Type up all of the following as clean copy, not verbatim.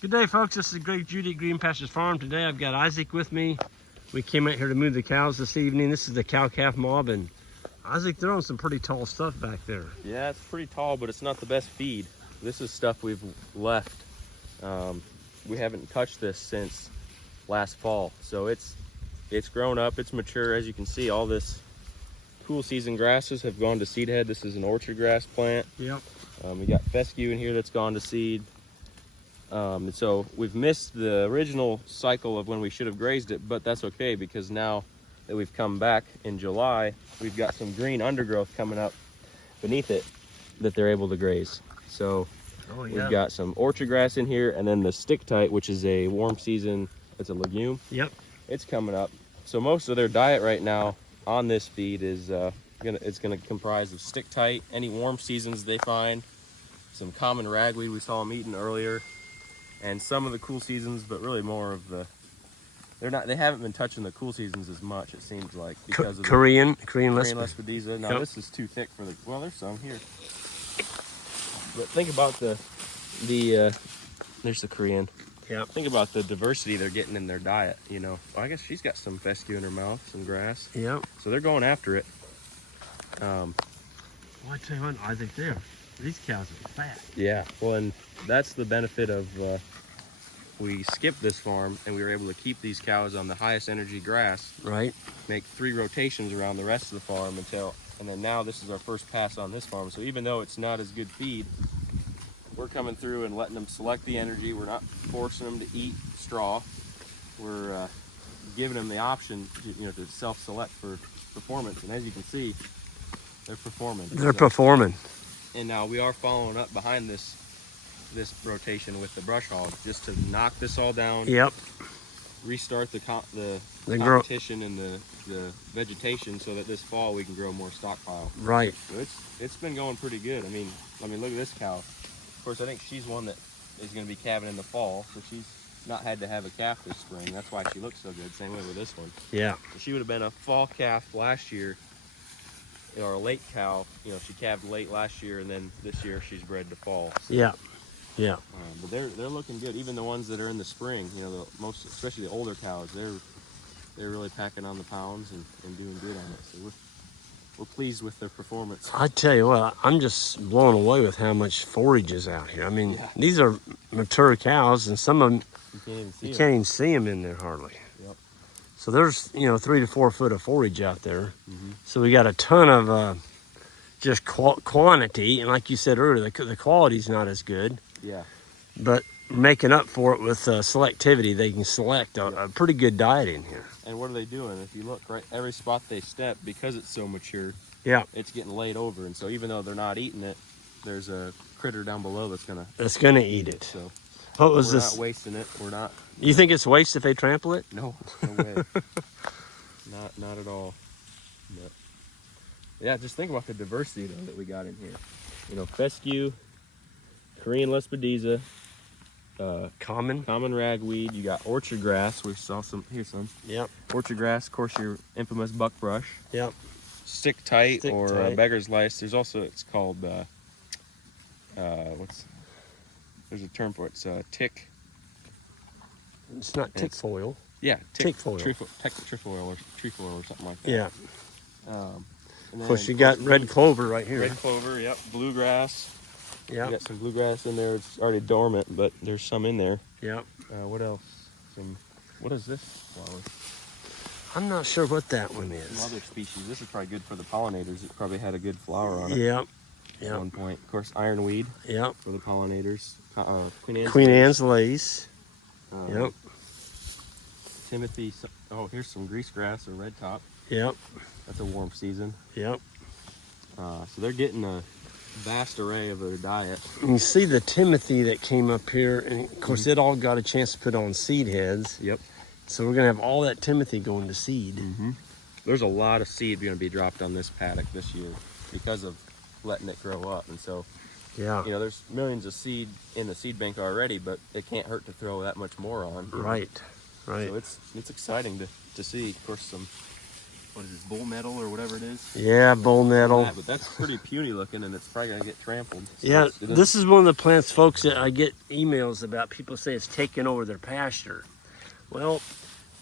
Good day, folks. This is Greg Judy at Green Pastures Farm. Today I've got Isaac with me. We came out here to move the cows this evening. This is the cow-calf mob, and Isaac, they're on some pretty tall stuff back there. Yeah, it's pretty tall, but it's not the best feed. This is stuff we've left. We haven't touched this since last fall, so it's grown up, it's mature. As you can see, all this cool season grasses have gone to seed head. This is an orchard grass plant. Yep. We got fescue in here that's gone to seed. And so we've missed the original cycle of when we should have grazed it, but that's okay because now that we've come back in July, we've got some green undergrowth coming up beneath it that they're able to graze. So we've got some orchard grass in here, and then the stick tight, which is a warm season, it's a legume. Yep. It's coming up. So most of their diet right now on this feed is it's gonna comprise of stick tight, any warm seasons they find, some common ragweed we saw them eating earlier, and some of the cool seasons, but really more of the, they haven't been touching the cool seasons as much, it seems like, because of Korean Lespedeza. Now this is too thick for the, well, there's some here. But think about there's the Korean. Yeah. Think about the diversity they're getting in their diet, you know. Well, I guess she's got some fescue in her mouth, some grass. Yep. So they're going after it. Well, I tell you what, Isaac, these cows are fat. Yeah, well, and that's the benefit of we skipped this farm and we were able to keep these cows on the highest energy grass. Right. Make 3 rotations around the rest of the farm and then now this is our first pass on this farm. So even though it's not as good feed, we're coming through and letting them select the energy. We're not forcing them to eat straw. We're giving them the option, to self-select for performance. And as you can see, they're performing. They're performing. And now we are following up behind this rotation with the brush hog just to knock this all down. Yep. Restart the competition and the vegetation so that this fall we can grow more stockpile. Right. So it's been going pretty good. I mean, look at this cow. Of course, I think she's one that is going to be calving in the fall, so she's not had to have a calf this spring. That's why she looks so good. Same way with this one. Yeah. So she would have been a fall calf last year, or a late cow. She calved late last year, and then this year she's bred to fall. So, yeah. Yeah. But they're looking good. Even the ones that are in the spring, especially the older cows, they're really packing on the pounds and doing good on it. So we're pleased with their performance. I tell you what, I'm just blown away with how much forage is out here. I mean, these are mature cows, and some of them you can't even see them in there hardly. Yep. So there's 3 to 4 foot of forage out there. So we got a ton of just quantity, and like you said earlier, the quality's not as good. Yeah. But making up for it with selectivity, they can select a pretty good diet in here. And what are they doing? If you look, right, every spot they step, because it's so mature, it's getting laid over. And so even though they're not eating it, there's a critter down below that's gonna eat it. So what was we're this? Not wasting it. We're not. You think it's waste if they trample it? No way. not at all. But yeah, just think about the diversity though that we got in here. Fescue, Korean Lespedeza, common ragweed. You got orchard grass. We saw some. Here's some. Yep. Orchard grass. Of course, your infamous buckbrush. Yep. Stick tight or beggar's lice. There's also, it's called there's a term for it. It's tick. It's not tick foil. Yeah, tick foil. Trefoil or something like that. Yeah. And of course, you got red clover right here. Red clover. Yep. Bluegrass. Yeah. You got some bluegrass in there. It's already dormant, but there's some in there. Yep. What else? What is this flower? I'm not sure what that one is. Some other species. This is probably good for the pollinators. It probably had a good flower on it. Yep. At one point. Of course, ironweed. Yep. For the pollinators. Queen Anne's lace. Yep. Timothy. Oh, here's some grease grass or red top. Yep. That's a warm season. Yep. So they're getting a vast array of their diet. And you see the Timothy that came up here, and of course it all got a chance to put on seed heads. Yep. So we're gonna have all that Timothy going to seed. There's a lot of seed going to be dropped on this paddock this year because of letting it grow up, and so there's millions of seed in the seed bank already, but it can't hurt to throw that much more on. Right. So it's exciting to see. Of course, some what is this, bull nettle or whatever it is. Yeah, bull nettle. But that's pretty puny looking, and it's probably gonna get trampled. So Yeah, it doesn't- this is one of the plants, folks, that I get emails about. People say it's taking over their pasture. Well,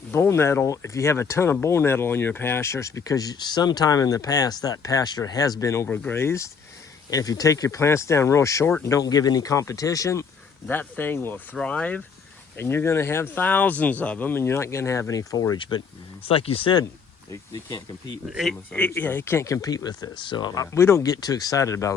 bull nettle, if you have a ton of bull nettle on your pasture, it's because sometime in the past that pasture has been overgrazed. And if you take your plants down real short and don't give any competition, that thing will thrive, and you're going to have thousands of them, and you're not going to have any forage. But it's like you said, they can't compete with some of this other yeah, stuff. it can't compete with this. So Yeah. we don't get too excited about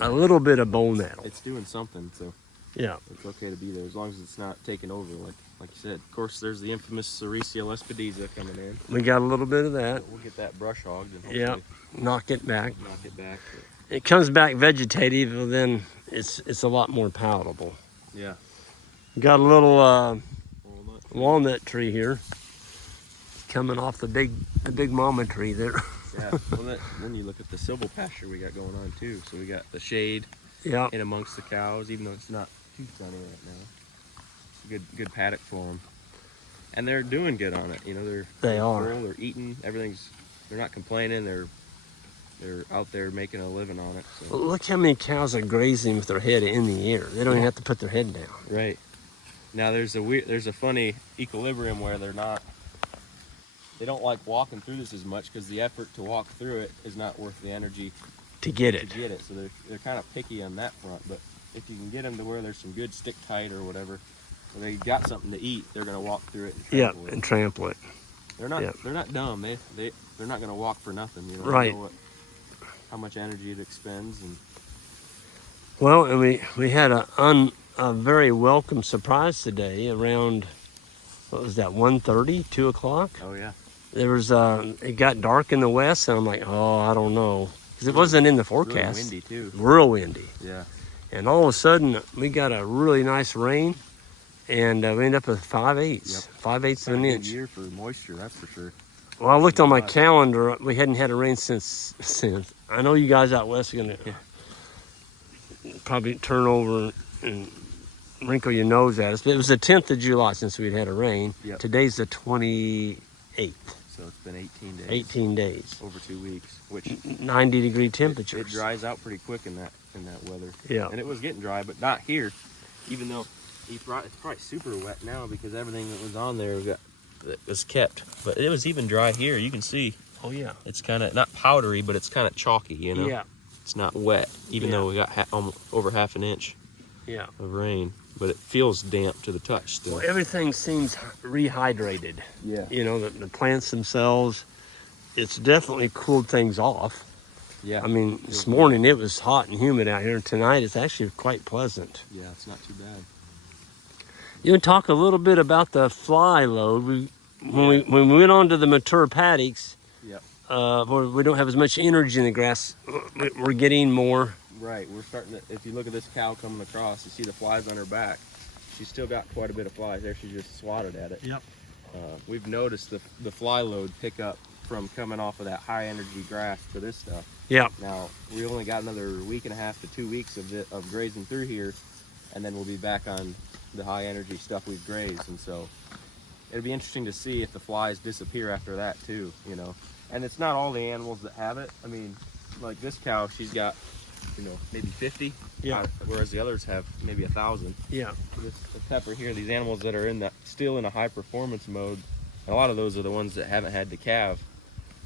a little bit of bull nettle. It's doing something, so Yeah. it's okay to be there as long as it's not taking over, like you said. Of course, there's the infamous Sericea lespedeza coming in. We got a little bit of that. We'll get that brush hogged and Yeah, hopefully knock it back. knock it back. It comes back vegetative, and then it's a lot more palatable. Yeah. Got a little Walnut. walnut tree here, coming off the big mama tree there. Yeah. Well, then you look at the silvopasture we got going on too. So we got the shade Yeah, in amongst the cows, even though it's not too sunny right now. Good paddock for them, and they're doing good on it. You know, They are. full, they're eating. Everything's. They're not complaining. They're out there making a living on it. So. well, look how many cows are grazing with their head in the air. They don't even have to put their head down. Right. Now there's a funny equilibrium where they don't like walking through this as much because the effort to walk through it is not worth the energy To get to it. get it. So they're kind of picky on that front. But if you can get them to where there's some good stick tight or whatever, where they got something to eat, they're gonna walk through it. And Yeah, trample it. and trample it. They're not yeah. they're not dumb. They're not gonna walk for nothing. You know. Right. They know how much energy it expends and. Well, and we had a very welcome surprise today around, what was that, 1:30, 2 o'clock? Oh yeah. There was, it got dark in the west, and I'm like, oh, I don't know. Because it wasn't in the Really forecast. windy too. Real windy. Yeah. And all of a sudden, we got a really nice rain, and we ended up with 5/8. Yep. 5/8 of an Good inch. year for moisture, that's for sure. Well, I looked on my Right. calendar. We hadn't had a rain since. I know you guys out west are going to probably turn over and wrinkle your nose at us. But it was the 10th of July since we'd had a rain. Yep. Today's the 28th. So it's been 18 days. 18 days. Over 2 weeks, which 90-degree it temperatures. dries out pretty quick in that weather. Yeah. And it was getting dry, but not here. Even though it's probably super wet now because everything that was on there that was kept. But it was even dry here. You can see Oh, yeah. it's kind of not powdery, but it's kind of chalky. You know. Yeah. It's not wet, even Yeah. though we got over half an inch Yeah. of rain. But it feels damp to the touch still. Well, everything seems rehydrated. Yeah. You know, the plants themselves, it's definitely cooled things off. Yeah. I mean, this morning it was hot and humid out here, and tonight it's actually quite pleasant. Yeah, it's not too bad. You want to talk a little bit about the fly load? When we went on to the mature paddocks, Yep. where we don't have as much energy in the grass, we're getting more. Right, we're starting to, if you look at this cow coming across, you see the flies on her back. She's still got quite a bit of flies there. She just swatted at it. Yep. We've noticed the fly load pick up from coming off of that high energy grass to this stuff. Yep. Now, we only got another week and a half to 2 weeks of grazing through here, and then we'll be back on the high energy stuff we've grazed. And so it'll be interesting to see if the flies disappear after that too, you know. And it's not all the animals that have it. I mean, like this cow, she's got, you know, maybe 50. Yeah. Whereas the others have maybe 1,000. Yeah. The pepper here, these animals that are still in a high performance mode, and a lot of those are the ones that haven't had to calve.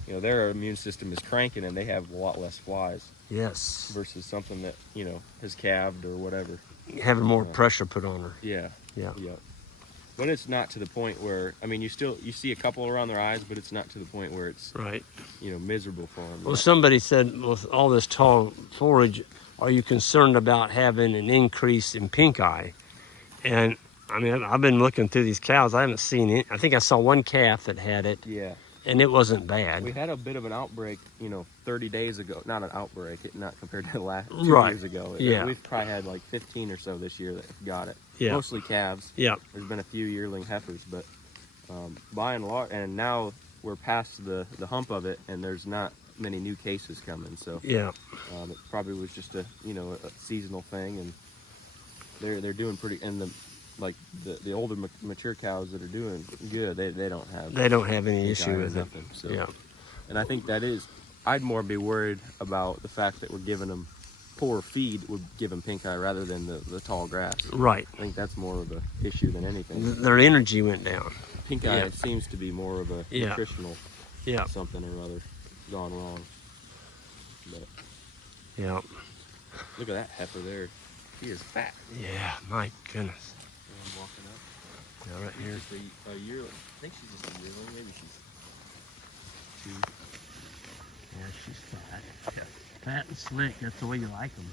You know, their immune system is cranking and they have a lot less flies Yes. versus something that, you know, has calved or whatever. Having more pressure put on her. Yeah. Yeah. Yeah. But it's not to the point where, I mean, you see a couple around their eyes, but it's not to the point where it's, Right. you know, miserable for them. Well, somebody said, with all this tall forage, are you concerned about having an increase in pink eye? And I mean, I've been looking through these cows. I haven't seen it. I think I saw one calf that had it, Yeah. and it wasn't bad. We had a bit of an outbreak, you know, 30 days ago. Not an outbreak, not compared to the last 2 Right. years ago. Yeah. We've probably had like 15 or so this year that have got it. Yeah. Mostly calves. Yeah. There's been a few yearling heifers, but by and large, and now we're past the hump of it, and there's not many new cases coming. So Yeah. it probably was just a seasonal thing, and they're doing pretty. And the older mature cows that are doing good, they don't have They don't have any pink eye issue or with it. nothing. So Yeah. And I think that is, I'd more be worried about the fact that we're giving them poor feed would give them pink eye rather than the tall grass. Right. I think that's more of a issue than anything. Their energy went down. Pink eye seems to be more of a nutritional something or other gone wrong. But Yeah. look at that heifer there. She is fat. Yeah, my goodness. I'm walking up. Yeah, right here. Just a yearling. I think she's just a yearling. Maybe she's 2. Yeah, she's fat. Yeah. Fat and slick. That's the way you like them.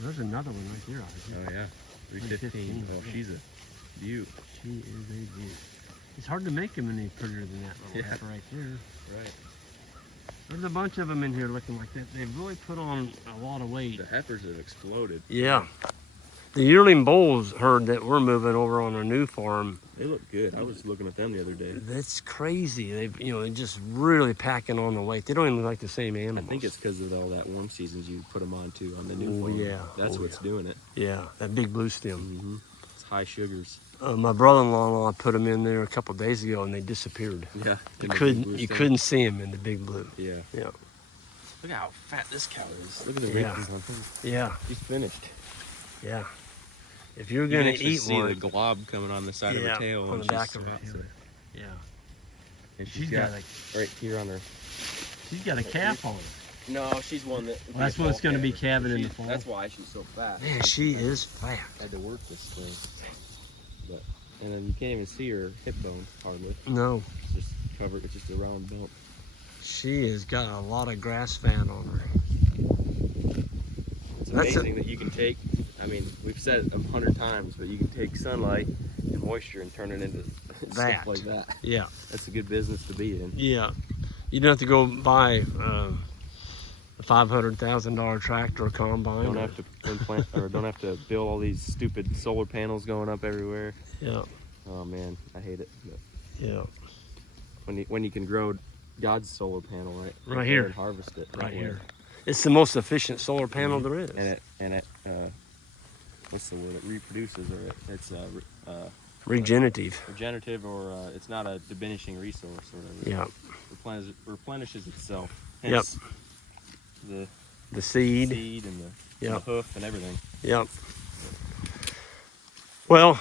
There's another one right there. Oh yeah, 315. Oh, she's a beaut. She is a beaut. It's hard to make them any prettier than that little heifer right there. Right. There's a bunch of them in here looking like that. They've really put on a lot of weight. The heifers have exploded. Yeah. The yearling bulls herd that we're moving over on our new farm. They look good. I was looking at them the other day. That's crazy. They're just really packing on the weight. They don't even look like the same animals. I think it's because of all that warm seasons you put them on too on the new farm. Yeah. That's what's doing it. Yeah, that big blue stem. It's high sugars. My brother-in-law put them in there a couple days ago, and they disappeared. Yeah. You couldn't see them in the big blue. Yeah. Yeah. Look how fat this cow is. Look at the wrinkles on her. Yeah. She's finished. Yeah. If you're gonna eat see one, the glob coming on the side of her tail on and the back of her spots tail. it. Yeah. And She's got right here on her. She's got a calf on her. No, she's one that. Well, that's what's going to be calving in the fall. That's why she's so fat. Man, she is fat. I had to work this thing. But, and then you can't even see her hip bone hardly. No. It's just covered with just a round bump. She has got a lot of grass fat on her. It's amazing that you can take, I mean, we've said it 100 times, but you can take sunlight and moisture and turn it into stuff like that. Yeah. That's a good business to be in. Yeah. You don't have to go buy a $500,000 tractor or combine. Don't have to implant or don't have to build all these stupid solar panels going up everywhere. Yeah. Oh man, I hate it. But yeah. When you can grow God's solar panel right here and harvest it right here. It's the most efficient solar panel there is. And it what's the word? It reproduces or it's regenerative. Regenerative or it's not a diminishing resource or whatever. Yeah. Replenishes itself. Yep. The seed and the hoof and everything. Yep. Well,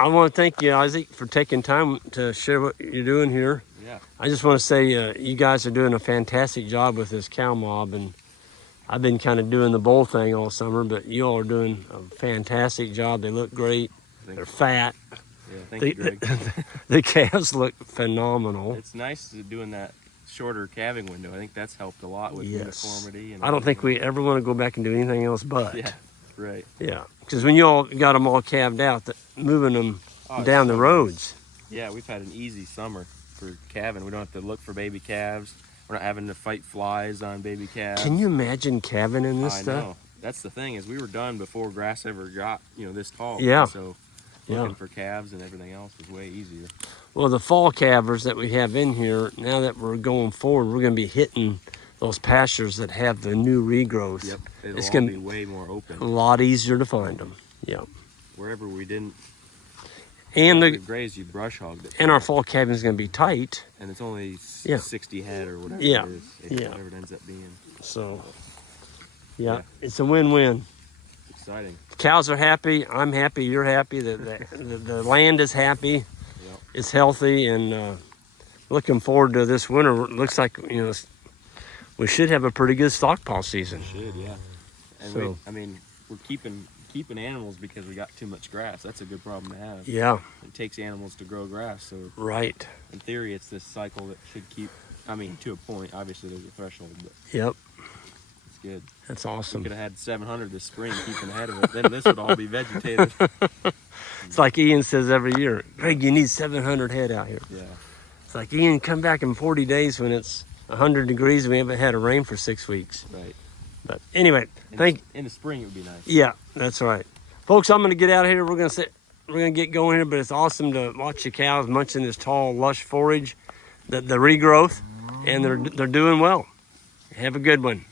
I want to thank you, Isaac, for taking time to share what you're doing here. Yeah. I just want to say you guys are doing a fantastic job with this cow mob, and I've been kind of doing the bull thing all summer, but you all are doing a fantastic job. They look great. They're fat. Yeah, thank you, Greg. The calves look phenomenal. It's nice doing that shorter calving window. I think that's helped a lot with uniformity. And I don't think we ever want to go back and do anything else but. Yeah, right. Yeah, because when you all got them all calved out, moving them down the roads. Yeah, we've had an easy summer for calving. We don't have to look for baby calves. We're not having to fight flies on baby calves. Can you imagine calving in this stuff? I know. That's the thing is we were done before grass ever got this tall. Yeah. So looking for calves and everything else was way easier. Well, the fall calvers that we have in here, now that we're going forward, we're going to be hitting those pastures that have the new regrowth. Yep, it's going to be way more open. A lot easier to find them. Yep. Wherever we didn't. And the graze, you brush hogged it. And our fall calving is going to be tight. And it's only 60 head or whatever it is. Whatever it ends up being. So, yeah. It's a win-win. It's exciting. The cows are happy. I'm happy. You're happy. The land is happy. Yep. It's healthy, and looking forward to this winter. It looks like we should have a pretty good stockpile season. We should, yeah. And we're keeping animals because we got too much grass. That's a good problem to have. Yeah. It takes animals to grow grass, so right. In theory, it's this cycle that should keep. To a point. Obviously, there's a threshold, but yep. It's good. That's awesome. We could have had 700 this spring, keeping ahead of it. Then this would all be vegetated. It's like Ian says every year, Greg, you need 700 head out here. Yeah. It's like, Ian, come back in 40 days when it's 100 degrees and we haven't had a rain for 6 weeks. Right. But anyway, in the spring it would be nice. Yeah, that's right. Folks, I'm going to get out of here. We're going to get going here, but it's awesome to watch the cows munching this tall, lush forage, the regrowth, and they're doing well. Have a good one.